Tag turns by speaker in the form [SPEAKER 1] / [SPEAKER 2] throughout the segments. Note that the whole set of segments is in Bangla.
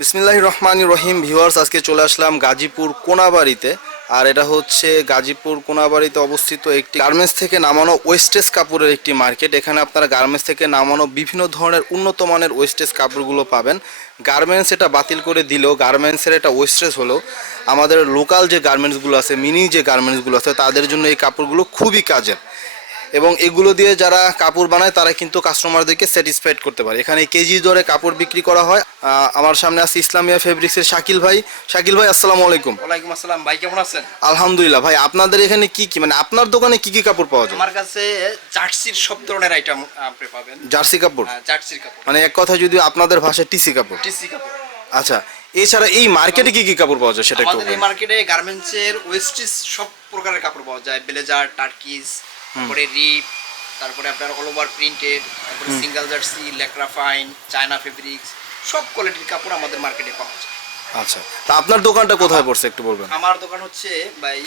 [SPEAKER 1] বিসমিল্লাহ রহমান রহিম ভিউয়ার্স, আজকে চলে আসলাম গাজীপুর কোনাবাড়িতে। আর এটা হচ্ছে গাজীপুর কোনাবাড়িতে অবস্থিত একটি গার্মেন্টস থেকে নামানো ওয়েস্টেজ কাপড়ের একটি মার্কেট। এখানে আপনারা গার্মেন্টস থেকে নামানো বিভিন্ন ধরনের উন্নত মানের ওয়েস্টেজ কাপড়গুলো পাবেন। গার্মেন্টস এটা বাতিল করে দিলেও গার্মেন্টসের এটা ওয়েস্টেজ হলেও আমাদের লোকাল যে গার্মেন্টসগুলো আছে, মিনি যে গার্মেন্টসগুলো আছে, তাদের জন্য এই কাপড়গুলো খুবই কাজের। এবং এগুলো দিয়ে যারা কাপড় বানায় তারা কিন্তু কাস্টমারদেরকে স্যাটিসফাইড করতে পারে। এখানে কেজি দরে কাপড় বিক্রি করা হয়। আমার সামনে আছে ইসলামিয়া ফেব্রিক্সের শাকিল ভাই। শাকিল ভাই আসসালামু আলাইকুম।
[SPEAKER 2] ওয়ালাইকুম আসসালাম। ভাই কেমন আছেন?
[SPEAKER 1] আলহামদুলিল্লাহ। ভাই আপনাদের এখানে কি কি মানে আপনার দোকানে কি কি কাপড় পাওয়া যায়?
[SPEAKER 2] আমার কাছে জার্সির সব ধরনের আইটেম আপনি পাবেন।
[SPEAKER 1] জার্সি কাপড়?
[SPEAKER 2] আহ, জার্সির কাপড়।
[SPEAKER 1] মানে এক কথা যদি আপনাদের ভাষায় টিসি কাপড়।
[SPEAKER 2] টিসি কাপড়।
[SPEAKER 1] আচ্ছা এছাড়া এই মার্কেটে কি কি কাপড় পাওয়া যায় সেটা একটু
[SPEAKER 2] আমাদের এই মার্কেটে গার্মেন্টস এর ওয়েস্টিস সব প্রকারের কাপড় পাওয়া যায়। ব্লেজার টার্কিস তারপরে রিপ তারপরে আপনার অল ওভার প্রিন্টেড তারপরে single jersey lycra fine China fabrics সব কোয়ালিটির কাপড় আমাদের মার্কেটে পাওয়া যায়।
[SPEAKER 1] আচ্ছা তা আপনার দোকানটা কোথায় পড়ছে একটু বলবেন?
[SPEAKER 2] আমার দোকান হচ্ছে ভাই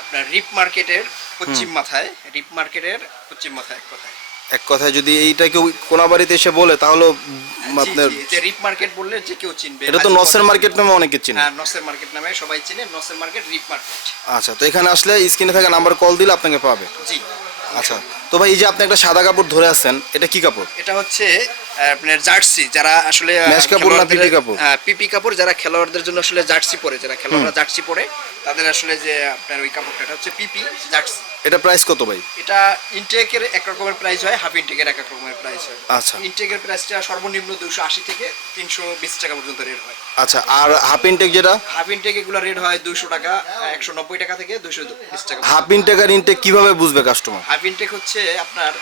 [SPEAKER 2] আপনার রিপ মার্কেটের পশ্চিম মাথায় রিপ মার্কেটের পশ্চিম মাথায় এক কথায়।
[SPEAKER 1] এক কথায় যদি এইটা কেউ কোনাবাড়িতে এসে বলে তাহলে আপনার
[SPEAKER 2] যে রিপ মার্কেট বললে যে কেউ চিনবে
[SPEAKER 1] এটা তো নসের মার্কেট নামে অনেকে চিনে।
[SPEAKER 2] হ্যাঁ নসের মার্কেট নামে সবাই চিনে নসের মার্কেট রিপ মার্কেট।
[SPEAKER 1] আচ্ছা তো এখানে আসলে স্ক্রিনে থাকা নাম্বার কল দিলে আপনাকে পাবে।
[SPEAKER 2] জি।
[SPEAKER 1] আচ্ছা তো ভাই এই যে আপনি একটা সাদা কাপড় ধরে আছেন এটা কি কাপড়?
[SPEAKER 2] এটা হচ্ছে আপনার জার্সি যারা আসলে ম্যাচ
[SPEAKER 1] ম্যাশ কাপড় না পিপি কাপড়?
[SPEAKER 2] হ্যাঁ পিপি কাপড় যারা খেলোয়াড়দের জন্য আসলে জার্সি পরে যারা খেলোয়াড়রা জার্সি পরে তাদের আসলে যে আপনার ওই কাপড়টা এটা হচ্ছে পিপি জার্সি।
[SPEAKER 1] এটা প্রাইস কত ভাই?
[SPEAKER 2] এটা ইনটেকের এক রকমের প্রাইস হয় হাফ ইনটেকের এক রকমের প্রাইস হয়।
[SPEAKER 1] আচ্ছা।
[SPEAKER 2] ইনটেকের প্রাইসটা সর্বনিম্ন দুশো আশি থেকে তিনশো বিশ টাকা পর্যন্ত রেট হয়।
[SPEAKER 1] আচ্ছা আর হাফ ইনটেক যেটা?
[SPEAKER 2] হাফ ইনটেক এগুলো রেট হয় দুশো টাকা একশো নব্বই টাকা থেকে দুশো বিশ টাকা
[SPEAKER 1] হাফ ইনটেক আর ইনটেক কীভাবে বুঝবে কাস্টমার
[SPEAKER 2] হাফ ইনটেক হচ্ছে আপনার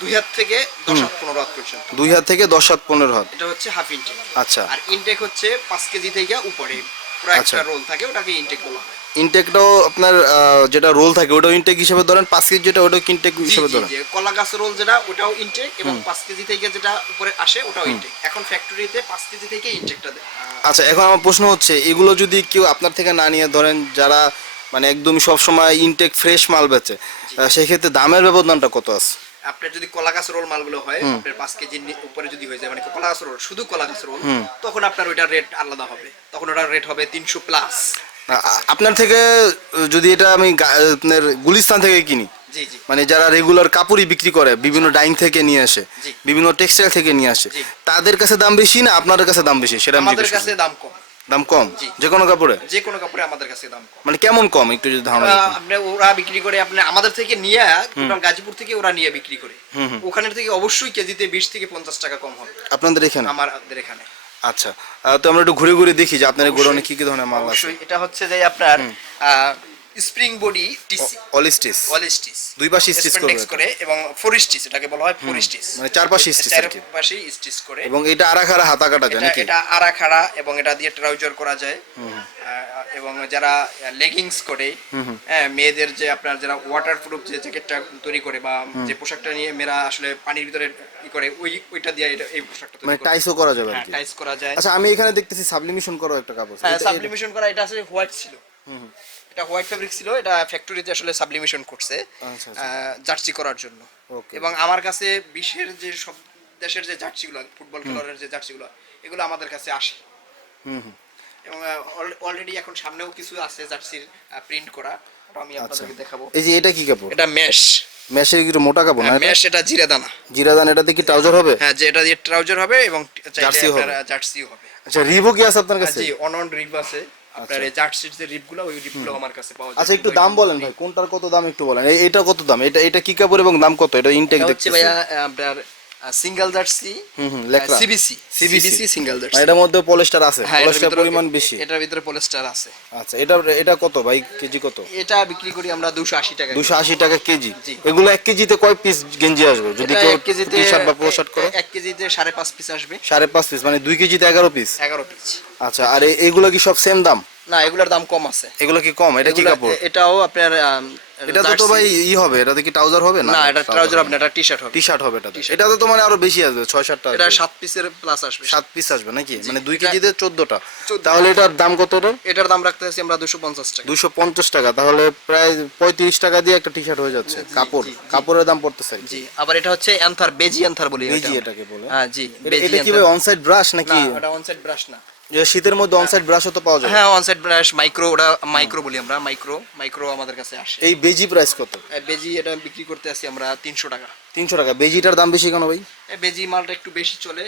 [SPEAKER 2] দুই হাত থেকে দশ হাত পনেরো হাত পর্যন্ত।
[SPEAKER 1] দুই হাত থেকে দশ হাত পনেরো হাত।
[SPEAKER 2] এটা হচ্ছে হাফ ইনটেক
[SPEAKER 1] আচ্ছা।
[SPEAKER 2] আর ইনটেক হচ্ছে পাঁচ কেজি থেকে উপরে। পুরো
[SPEAKER 1] আচ্ছা।
[SPEAKER 2] একটা রোল থাকে ওটাকে ইনটেক বলা হয়।
[SPEAKER 1] ইনটেকটাও আপনার যেটা রোল থাকে ওটাও ইনটেক হিসেবে ধরেন পাঁচ কেজি যেটা ওটাও ইনটেক হিসেবে ধরেন?
[SPEAKER 2] কলা গাছ রোল যেটা ওটাও ইনটেক এবং পাঁচ কেজি থেকে যেটা উপরে আসে ওটাও ইনটেক এখন ফ্যাক্টরিতে পাঁচ কেজি থেকে ইনটেকটা দেয়
[SPEAKER 1] আচ্ছা এখন আমার প্রশ্ন হচ্ছে এগুলো যদি কেউ আপনার থেকে না নিয়ে ধরেন যারা মানে একদম সব সময় ইনটেক ফ্রেশ মাল বেচে সেক্ষেত্রে দামের ব্যবধানটা কত আছে?
[SPEAKER 2] আপনার যদি কলা গাছ রোল মালগুলো হয় আপনার পাঁচ কেজির উপরে যদি হয়ে যায় মানে কলা গাছ রোল শুধু কলা গাছ রোল তখন আপনার ওইটার রেট আলাদা হবে। তখন ওটার রেট হবে তিনশো প্লাস
[SPEAKER 1] আপনার থেকে যদি এটা আমি আপনার গুলিস্তান থেকে কিনি মানে যারা রেগুলার কাপড়ই বিক্রি করে বিভিন্ন ডাইং থেকে নিয়ে আসে বিভিন্ন টেক্সটাইল থেকে নিয়ে আসে তাদের কাছে দাম বেশি না আপনাদের কাছে দাম বেশি? সেটা
[SPEAKER 2] আমাদের কাছে দাম কম।
[SPEAKER 1] দাম কম। যে কোনো কাপড়ে?
[SPEAKER 2] যে কোনো কাপড়ে আমাদের কাছে দাম কম।
[SPEAKER 1] মানে কেমন কম? একটু যদি ধারণা
[SPEAKER 2] আপনি ওরা বিক্রি করে আপনি আমাদের থেকে নিয়ে টোটাল গাজীপুর থেকে ওরা নিয়ে বিক্রি করে। ওখানে থেকে অবশ্যই কেজিতে বিশ থেকে পঞ্চাশ টাকা কম হবে।
[SPEAKER 1] আপনাদের এখানে?
[SPEAKER 2] আমাদের এখানে।
[SPEAKER 1] আচ্ছা তো আমরা একটু ঘুরে ঘুরে দেখি যে আপনার গোডাউনে কি কি ধরনের মাল আছে।
[SPEAKER 2] এটা হচ্ছে যে আপনার spring body TC
[SPEAKER 1] all stitch
[SPEAKER 2] all stitch
[SPEAKER 1] দুই পাশে stitch করবে?
[SPEAKER 2] করে এবং ফোর স্টিচ এটাকে বলা হয় ফোর স্টিচ
[SPEAKER 1] মানে চারপাশে stitch আর কি।
[SPEAKER 2] চারপাশে স্টিচ করে।
[SPEAKER 1] এবং এটা আরাখারা হাতা কাটা যায়
[SPEAKER 2] এটা
[SPEAKER 1] নাকি
[SPEAKER 2] এটা আড়া খাড়া এবং এটা দিয়ে ট্রাউজার করা যায়। এবং যারা লেগিংস করে হ্যাঁ মেয়েদের যে আপনার যারা ওয়াটার প্রুফ যে জ্যাকেটটা তৈরি করে বা যে পোশাকটা নিয়ে মেয়েরা আসলে পানির ভিতরে ই করে ওই ওইটা দিয়ে এটা এই পোশাকটা
[SPEAKER 1] মানে টাইসও করা যাবে আর
[SPEAKER 2] হ্যাঁ টাইস করা যায়।
[SPEAKER 1] আচ্ছা আমি এখানে দেখতেছি সাবলিমিশন করা একটা কাপড়
[SPEAKER 2] হ্যাঁ সাবলিমেশন করা এটা আসলে হোয়াইট ছিল। এটা হোয়াইট ফেব্রিক ছিল এটা ফ্যাক্টরিতে আসলে সাবলিমেশন করছে
[SPEAKER 1] আচ্ছা, আচ্ছা।
[SPEAKER 2] জার্সি করার জন্য। এবং আমার কাছে বিশ্বের যে সব দেশের যে জার্সিগুলো ফুটবল খেলোয়াড়ের যে জার্সিগুলো এগুলো আমাদের কাছে আসে। এবং অলরেডি এখন সামনেও কিছু আছে জার্সির প্রিন্ট করা। আমি
[SPEAKER 1] আচ্ছা।
[SPEAKER 2] আপনাদেরকে দেখাবো।
[SPEAKER 1] এই যে এটা কি কাপড়?
[SPEAKER 2] এটা মেশ
[SPEAKER 1] মেশের একটু মোটা কাপড় না?
[SPEAKER 2] মেশ এটা? জিরা দানা
[SPEAKER 1] জিরাদান। এটাতে কি ট্রাউজার হবে?
[SPEAKER 2] হ্যাঁ যে এটা দিয়ে ট্রাউজার হবে এবং
[SPEAKER 1] জার্সি হবে।
[SPEAKER 2] জার্সিও হবে।
[SPEAKER 1] আচ্ছা রিবো কি আছে আপনার কাছে?
[SPEAKER 2] জি অন অন রিপ আছে। আপনার এই জার্সির যে রিপগুলো ওই রিপগুলো আমার কাছে পাওয়া যায়।
[SPEAKER 1] আচ্ছা একটু দাম বলেন ভাই কোনটার কত দাম একটু বলেন? এটা কত দাম? এটা এটা কি কাপড় এবং দাম কত? এটা ইনটেক
[SPEAKER 2] দেখতে হচ্ছে ভাইয়া আপনার single jersey CBC CBC single jersey
[SPEAKER 1] এটার মধ্যে পলিস্টার আছে।
[SPEAKER 2] হ্যাঁ
[SPEAKER 1] পলিস্টার পরিমাণ বেশি।
[SPEAKER 2] এটার ভিতরে পলিস্টার আছে।
[SPEAKER 1] আচ্ছা এটা এটা কত ভাই? কেজি কত?
[SPEAKER 2] এটা বিক্রি করি আমরা দুশো আশি টাকা
[SPEAKER 1] দুশো আশি টাকা কেজি। এগুলো এক কেজিতে কয় পিস গেঞ্জি আসবে? যদি কেউ
[SPEAKER 2] কেজিতে
[SPEAKER 1] টি শার্ট বা শার্ট করে?
[SPEAKER 2] এক কেজিতে সাড়ে পাঁচ পিস আসবে।
[SPEAKER 1] সাড়ে পাঁচ পিস মানে দুই কেজিতে এগারো পিস
[SPEAKER 2] এগারো পিস
[SPEAKER 1] আচ্ছা আর এগুলো কি সব সেম দাম?
[SPEAKER 2] না এগুলোর দাম কম আছে।
[SPEAKER 1] এগুলো কি কম? এটা কি কাপড়?
[SPEAKER 2] এটাও আপনার
[SPEAKER 1] এটা তো তো ভাই ই হবে এটাতে কি ট্রাউজার হবে
[SPEAKER 2] না? এটা ট্রাউজার হবে না এটা টি শার্ট হবে।
[SPEAKER 1] টি শার্ট হবে এটা এটাতে তো মানে আরও বেশি আসবে ছয় সাতটা
[SPEAKER 2] এটা
[SPEAKER 1] আসবে।
[SPEAKER 2] সাত পিসের প্লাস আসবে।
[SPEAKER 1] সাত পিস আসবে নাকি? মানে দুই
[SPEAKER 2] এটা-
[SPEAKER 1] কেজিতে চোদ্দটা।
[SPEAKER 2] 14
[SPEAKER 1] তাহলে এটার দাম কত
[SPEAKER 2] এটার দাম রাখতে আছি আমরা দুশো পঞ্চাশ টাকা।
[SPEAKER 1] দুশো পঞ্চাশ টাকা। তাহলে প্রায় পঁয়ত্রিশ টাকা দিয়ে একটা টি শার্ট হয়ে যাচ্ছে কাপড়। কাপড়ের দাম পড়তেছে
[SPEAKER 2] জি আবার এটা হচ্ছে অ্যান্থার বেজি অ্যান্থার বলি
[SPEAKER 1] বেজি এটাকে বলে।
[SPEAKER 2] হ্যাঁ জি
[SPEAKER 1] এটা-
[SPEAKER 2] বেজি
[SPEAKER 1] এটা কি ভাই অনসাইড ব্রাশ নাকি?
[SPEAKER 2] ওটা ওয়ান সাইড ব্রাশ না।
[SPEAKER 1] যে শীতের মধ্যে অনসাইড ব্রাশও তো পাওয়া যায়
[SPEAKER 2] হ্যাঁ অনসাইড ব্রাশ মাইক্রো ওটা মাইক্রো বলি আমরা মাইক্রো মাইক্রো আমাদের কাছে আসে।
[SPEAKER 1] এই বেজি প্রাইস কত?
[SPEAKER 2] এই বেজি এটা বিক্রি করতে আসি আমরা তিনশো টাকা।
[SPEAKER 1] তিনশো টাকা। বেজিটার দাম বেশি কেন ভাই?
[SPEAKER 2] এই বেজি মালটা একটু বেশি চলে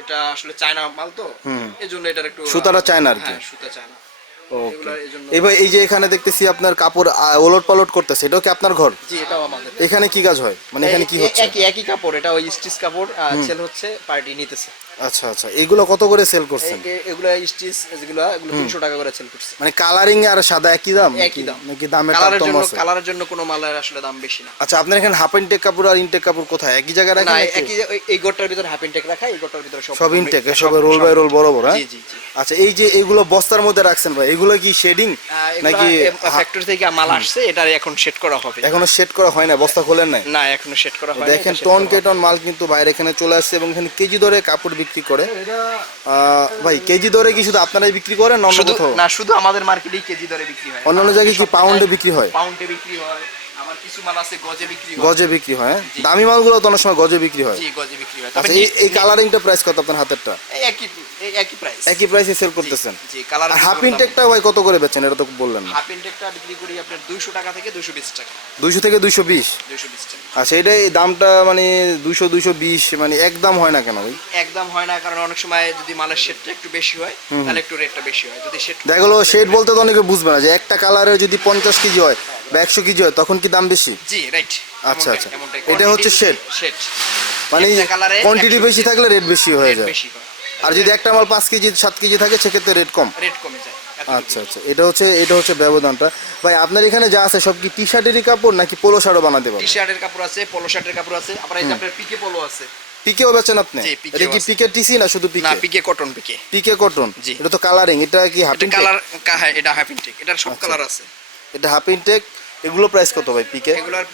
[SPEAKER 2] এটা আসলে চায়না মাল তো এই জন্য এটার একটু
[SPEAKER 1] সুতাটা চায়না আর কি?
[SPEAKER 2] হ্যাঁ সুতা চায়না।
[SPEAKER 1] এবার এই যে এখানে দেখতেছি আপনার কাপড় ওলট পালট করতেছে এটাও কি আপনার ঘর?
[SPEAKER 2] জি এটাও আমাদের।
[SPEAKER 1] এখানে কি কাজ হয়? মানে এখানে কি হচ্ছে?
[SPEAKER 2] একই একই কাপড় এটা ওই স্টিচ কাপড় সেল হচ্ছে পার্টি নিতেছে।
[SPEAKER 1] আচ্ছা আচ্ছা। এগুলো কত করে সেল করছেন?
[SPEAKER 2] এগুলো স্টিচ যেগুলো এগুলো তিনশো টাকা করে সেল করছে।
[SPEAKER 1] মানে কালারিং আর সাদা একই দাম?
[SPEAKER 2] একই দাম।
[SPEAKER 1] নাকি দামে
[SPEAKER 2] কালারের
[SPEAKER 1] তারতম্য
[SPEAKER 2] জন্য
[SPEAKER 1] আছে?
[SPEAKER 2] কালারের জন্য কোনো মালের আসলে দাম বেশি না।
[SPEAKER 1] আচ্ছা আপনার এখানে হাফ ইনটেক কাপড় আর ইনটেক কাপড় কোথায়? একই জায়গায় রাখেন নাকি?
[SPEAKER 2] একই এই- গোটার ভিতরে হাফ ইনটেক রাখা এই গোটার ভিতরে সব
[SPEAKER 1] সব ইনটেক সব রোল বাই রোল হ্যাঁ?
[SPEAKER 2] জি জি
[SPEAKER 1] আচ্ছা এই যে এইগুলো বস্তার মধ্যে রাখছেন ভাই এগুলো কি শেডিং নাকি
[SPEAKER 2] ফ্যাক্টরি থেকে মাল আসছে এটা এখন সেট করা হবে।
[SPEAKER 1] এখনও সেট করা হয় না বস্তা খোলেন নাই?
[SPEAKER 2] না এখনও সেট করা হয়
[SPEAKER 1] দেখেন টন কে টন মাল কিন্তু বাইরে এখানে চলে আসছে এবং এখানে কেজি দরে কাপড় বিক্রি করে। ভাই কেজি দরে কি শুধু আপনারাই বিক্রি করেন না
[SPEAKER 2] শুধু না শুধু আমাদের মার্কেটেই কেজি দরে বিক্রি হয়।
[SPEAKER 1] অন্যান্য জায়গায় কি পাউন্ডে বিক্রি হয়?
[SPEAKER 2] পাউন্ডে বিক্রি হয়। আবার কিছু মাল আছে গজে বিক্রি হয়।
[SPEAKER 1] গজে বিক্রি হয় হ্যাঁ? দামি মালগুলো তো অনেক সময় গজে বিক্রি হয়।
[SPEAKER 2] জি গজে বিক্রি হয়।
[SPEAKER 1] আচ্ছা এই এই কালারিংটা প্রাইস কত আপনার হাতেরটা?
[SPEAKER 2] এই একই একই প্রাইস
[SPEAKER 1] একই প্রাইসে সেল করতেছেন?
[SPEAKER 2] জি কালার
[SPEAKER 1] হাফ ইনটেকটা ভাই কত করে বেচেন এটা তো বললেন না।
[SPEAKER 2] হাফ ইনটেকটা বিক্রি করি আপনার 200 টাকা থেকে 220 টাকা।
[SPEAKER 1] দুইশো থেকে দুইশো বিশ?
[SPEAKER 2] 220 টাকা।
[SPEAKER 1] আচ্ছা এটাই দামটা মানে দুইশো দুইশো বিশ মানে একদম হয় না কেন ভাই?
[SPEAKER 2] একদম হয় না কারণ অনেক সময় যদি মালের শেডটা একটু বেশি হয় তাহলে একটু রেটটা বেশি হয়। যদি শেড
[SPEAKER 1] দেখা গেলো শেড বলতে তো অনেকে বুঝবে না যে একটা কালারের যদি পঞ্চাশ কেজি হয়। বা একশো কেজি হয় তখন কি দাম বেশি?
[SPEAKER 2] জি রাইট
[SPEAKER 1] আচ্ছা, আচ্ছা। এটা হচ্ছে?
[SPEAKER 2] শেড
[SPEAKER 1] মানে কোয়ান্টিটি বেশি থাকলে রেট বেশি হয়ে যায়। আর যদি একটা মাল পাঁচ কেজি সাত কেজি থাকে সেক্ষেত্রে রেট কম।
[SPEAKER 2] রেট কমে যায়
[SPEAKER 1] আচ্ছা আচ্ছা। এটা হচ্ছে এটা হচ্ছে ব্যবধানটা। ভাই আপনার এখানে যা আছে সব কি টি শার্টেরই কাপড় নাকি পোলো শার্টও বানাতে
[SPEAKER 2] টি
[SPEAKER 1] পারবেন?
[SPEAKER 2] শার্টের কাপড় আছে পোলো শার্টের কাপড় আছে। আবার এই যে আপনার পিকে পোলো আছে।
[SPEAKER 1] পিকেও বেচেন আপনি? এটা কি পিকে টিসি না শুধু
[SPEAKER 2] না
[SPEAKER 1] পিকে
[SPEAKER 2] পিকে কটন পিকে
[SPEAKER 1] পিকে কটন এটা তো কালারিং এটা কি হাফ
[SPEAKER 2] কালার এটা হাফ এটার সব
[SPEAKER 1] আচ্ছা।
[SPEAKER 2] কালার আছে।
[SPEAKER 1] এটা হাফ ইনটেক এগুলো প্রাইস কত ভাই পিকে
[SPEAKER 2] এগুলোর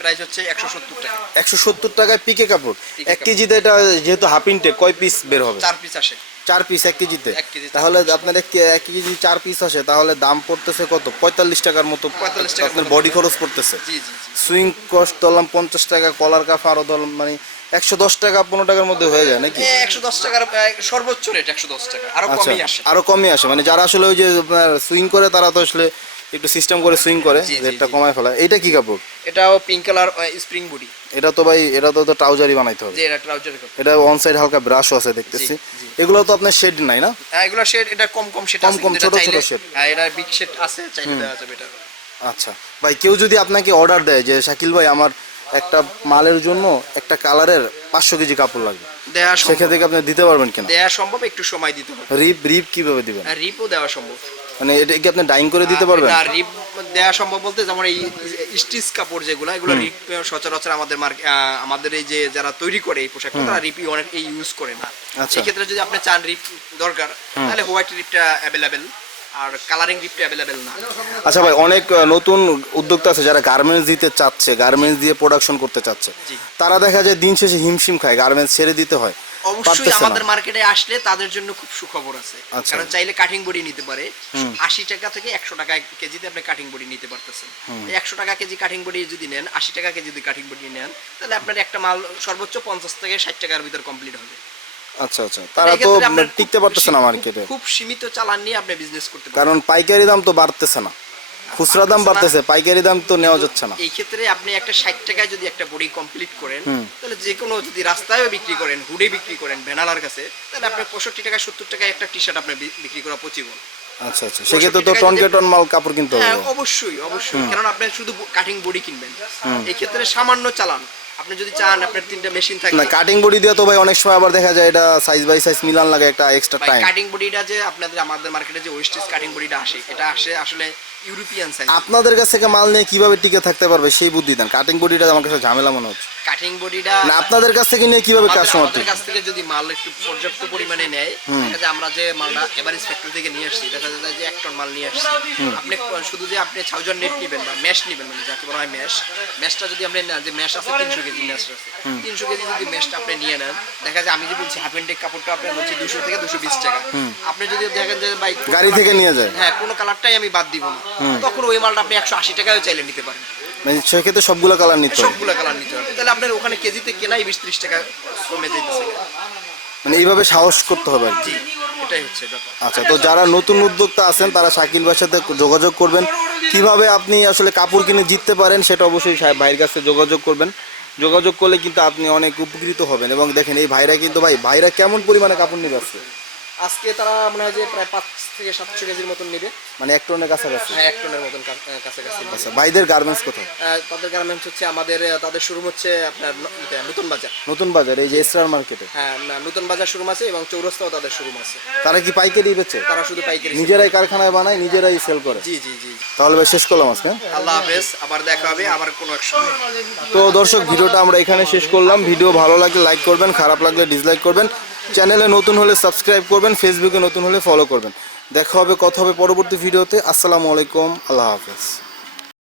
[SPEAKER 2] প্রাইস হচ্ছে 170 টাকা।
[SPEAKER 1] একশো সত্তর টাকায় পিকে কাপড়?
[SPEAKER 2] পিকে
[SPEAKER 1] এক কেজিতে এটা যেহেতু হাফ ইনটেক কয় পিস বের হবে?
[SPEAKER 2] চার পিস আসে।
[SPEAKER 1] চার পিস এক কেজিতে?
[SPEAKER 2] এক
[SPEAKER 1] তাহলে আপনার এক কেজি চার পিস আসে তাহলে দাম পড়তেছে কত? পঁয়তাল্লিশ টাকার মতো
[SPEAKER 2] 45 টাকার
[SPEAKER 1] আপনার বডি খরচ পড়তেছে।
[SPEAKER 2] জি জি জি।
[SPEAKER 1] সুইং কস্ট ধরলাম পঞ্চাশ টাকা কলার কাপ আরও ধরলাম মানে একশো দশ টাকা পনেরো টাকার মধ্যে হয়ে যায় নাকি?
[SPEAKER 2] একশো দশ টাকার সর্বোচ্চ রেট একশো দশ টাকা আরও
[SPEAKER 1] আচ্ছা
[SPEAKER 2] কমই আসে।
[SPEAKER 1] আরও কমই আসে মানে যারা আসলে ওই যে আপনার সুইং করে তারা তো আসলে একটু সিস্টেম করে সুইং করে রেটটা কমায় ফেলা এটা কি কাপড়?
[SPEAKER 2] এটাও পিঙ্ক কালার স্প্রিং বডি
[SPEAKER 1] এটা তো ভাই এটা তো ট্রাউজারই বানাইতে হবে।
[SPEAKER 2] এটা ট্রাউজারের কাপড়
[SPEAKER 1] এটা অন সাইড হালকা ব্রাশও আছে দেখতেছি। এগুলো তো আপনার শেড নাই না?
[SPEAKER 2] হ্যাঁ এগুলো শেড এটা কম কম শেড আছে
[SPEAKER 1] কম,
[SPEAKER 2] কিন্তু
[SPEAKER 1] ছোট ছোট shade।
[SPEAKER 2] হ্যাঁ এটা বিগ শেড আছে চাইলে দেওয়া যাবে এটা।
[SPEAKER 1] আচ্ছা। ভাই কেউ যদি আপনাকে অর্ডার দেয় যে শাকিল ভাই আমার একটা মালের জন্য একটা কালারের পাঁচশো কেজি কাপড় লাগবে।
[SPEAKER 2] সম্ভব
[SPEAKER 1] সেক্ষেত্রে আপনি দিতে পারবেন কিনা?
[SPEAKER 2] দেওয়া সম্ভব একটু সময় দিতে হবে।
[SPEAKER 1] রিপ রিপ কীভাবে দিবেন?
[SPEAKER 2] আর রিপও দেওয়া সম্ভব।
[SPEAKER 1] মানে এটা কি আপনি ডাইং করে দিতে পারবেন?
[SPEAKER 2] না রিপ দেওয়া সম্ভব বলতে যেমন এই স্টিচ কাপড় যেগুলো এগুলো রিপ সচরাচর আমাদের আমাদের এই যে যারা তৈরি করে এই পোশাকটা তারা রিপই অনেক এই ইউজ করে না।
[SPEAKER 1] আচ্ছা।
[SPEAKER 2] এই ক্ষেত্রে যদি আপনি চান রিপ দরকার তাহলে হোয়াইট রিপটা অ্যাভেলেবেল আর কালারিং রিপটা অ্যাভেলেবেল না।
[SPEAKER 1] আচ্ছা ভাই অনেক নতুন উদ্যোক্তা আছে যারা গার্মেন্টস দিতে চাচ্ছে গার্মেন্টস দিয়ে প্রোডাকশন করতে চাচ্ছে। তারা দেখা যায় দিন শেষে হিমশিম খায় গার্মেন্টস ছেড়ে দিতে হয়।
[SPEAKER 2] অবশ্যই আমাদের মার্কেটে আসলে তাদের জন্য খুব সুখবর আছে।
[SPEAKER 1] আচ্ছা।
[SPEAKER 2] কারণ চাইলে কাটিং বডি নিতে পারে। আশি টাকা থেকে একশো টাকা কেজিতে আপনি কাটিং বডি নিতে পারতেছেন। একশো টাকা কেজি কাটিং বডি যদি নেন আশি টাকা কেজি যদি কাটিং বডি নেন তাহলে আপনার একটা মাল সর্বোচ্চ পঞ্চাশ থেকে ষাট টাকার ভিতর কমপ্লিট হবে।
[SPEAKER 1] আচ্ছা আচ্ছা। তারা তো টিকতে পারতেছে না মার্কেটে
[SPEAKER 2] খুব সীমিত চালান নিয়ে আপনি বিজনেস করতে পারেন
[SPEAKER 1] কারণ পাইকারি দাম তো বাড়তেছে না। খুচরা দাম বাড়তেছে পাইকারি দাম তো নেওয়া যাচ্ছে না।
[SPEAKER 2] এই ক্ষেত্রে আপনি একটা ষাট টাকায় যদি একটা বডি কমপ্লিট করেন তাহলে যে কোনো যদি রাস্তায়ও বিক্রি করেন হুডে বিক্রি করেন ভ্যানালার কাছে তাহলে আপনার পঁয়ষট্টি টাকা সত্তর টাকায় একটা টি শার্ট আপনি বিক্রি করা পচিবল
[SPEAKER 1] আচ্ছা আচ্ছা। সেক্ষেত্রে তো টন কে টন মাল কাপড় কিনতে হবে।
[SPEAKER 2] হ্যাঁ অবশ্যই। অবশ্যই কারণ আপনি শুধু কাটিং বডি কিনবেন। এই ক্ষেত্রে সামান্য চালান। আপনি যদি চান আপনার তিনটা মেশিন থাকে।
[SPEAKER 1] না কাটিং বডি দিয়ে তো ভাই অনেক সময় আবার দেখা যায় এটা সাইজ বাই সাইজ মিলান লাগে একটা এক্সট্রা টাইম
[SPEAKER 2] কাটিং বডিটা যে আপনাদের আমাদের মার্কেটে যে ওয়েস্টেজ কাটিং বডিটা আসে এটা আসে আসলে ইউরোপিয়ান সাইজ।
[SPEAKER 1] আপনাদের কাছ থেকে মাল নিয়ে কীভাবে টিকে থাকতে পারবে সেই বুদ্ধি দেন। কাটিং বডিটা আমার কাছে ঝামেলা মনে হচ্ছে।
[SPEAKER 2] কাটিং বডিটা
[SPEAKER 1] না আপনাদের কাছ থেকে নিয়ে কীভাবে
[SPEAKER 2] আমাদের-
[SPEAKER 1] কাস্টমার
[SPEAKER 2] আমাদের কাছ থেকে যদি মাল একটু পর্যাপ্ত পরিমাণে নেয় দেখা যায় আমরা যে মালটা এভারেজ ফ্যাক্টরি থেকে নিয়ে আসছি দেখা যায় যে এক টন মাল নিয়ে আসছি। আপনি শুধু যে আপনি ছাউজার নেট নেবেন বা ম্যাশ নেবেন মানে যাকে বলা হয় ম্যাশ ম্যাশটা যদি আপনি নেন যে ম্যাশ আছে তিনশো কেজি ম্যাশ আছে। তিনশো কেজি যদি ম্যাশটা আপনি নিয়ে নেন দেখা যায় আমি যে বলছি হাফ এন্ডেক কাপড়টা আপনার হচ্ছে দুশো থেকে দুশো বিশ টাকা। আপনি যদি দেখেন যে ভাই কোনো
[SPEAKER 1] গাড়ি থেকে নিয়ে যায়?
[SPEAKER 2] হ্যাঁ কোনো কালারটাই আমি বাদ দিব না। তখন ওই মালটা আপনি একশো আশি টাকায় চাইলে নিতে পারেন।
[SPEAKER 1] মানে সেক্ষেত্রে সবগুলো কালার নিতে হবে।
[SPEAKER 2] সবগুলো কালার নিতে হবে। তাহলে আপনার ওখানে কেজিতে কেনাই বিশ ত্রিশ টাকা কমে যেতেছে
[SPEAKER 1] মানে এইভাবে সাহস করতে হবে আর কি।
[SPEAKER 2] জি এটাই হচ্ছে ব্যাপার।
[SPEAKER 1] আচ্ছা তো যারা নতুন উদ্যোক্তা আছেন তারা শাকিল ভাইয়ের সাথে যোগাযোগ করবেন। কীভাবে আপনি আসলে কাপড় কিনে জিততে পারেন সেটা অবশ্যই ভাইয়ের কাছে যোগাযোগ করবেন। যোগাযোগ করলে কিন্তু আপনি অনেক উপকৃত হবেন। এবং দেখেন এই ভাইরা কিন্তু ভাই ভাইরা কেমন পরিমাণে কাপড় নিয়ে আসছে
[SPEAKER 2] আজকে তারা মনে হয় যে প্রায় পাঁচ থেকে সাতশো কেজির মতন নেবে।
[SPEAKER 1] মানে এক টনের কাছাকাছি?
[SPEAKER 2] হ্যাঁ এক টনের মতন কাছাকাছি
[SPEAKER 1] আচ্ছা ভাইদের গার্মেন্টস কোথায়?
[SPEAKER 2] তাদের গার্মেন্টস হচ্ছে আমাদের তাদের শোরুম হচ্ছে আপনার নতুন বাজার।
[SPEAKER 1] নতুন বাজার এই যে এসরার মার্কেটে
[SPEAKER 2] হ্যাঁ নতুন বাজার শোরুম আছে এবং চৌরাস্তাও তাদের শোরুম আছে।
[SPEAKER 1] তারা কি পাইকারি বেচে?
[SPEAKER 2] তারা শুধু পাইকারি
[SPEAKER 1] নিজেরাই কারখানায় বানায় নিজেরাই সেল করে?
[SPEAKER 2] জি জি জি
[SPEAKER 1] তাহলে ভাই শেষ করলাম আজকে হ্যাঁ?
[SPEAKER 2] আল্লাহ হাফেজ আবার দেখা হবে আবার কোনো এক সময়।
[SPEAKER 1] তো দর্শক ভিডিওটা আমরা এখানে শেষ করলাম। ভিডিও ভালো লাগলে লাইক করবেন খারাপ লাগলে ডিসলাইক করবেন। চ্যানেলে নতুন হলে সাবস্ক্রাইব করবেন ফেসবুকে নতুন হলে ফলো করবেন। দেখা হবে, কথা হবে পরবর্তী ভিডিওতে আসসালামু আলাইকুম, আল্লাহ হাফেজ।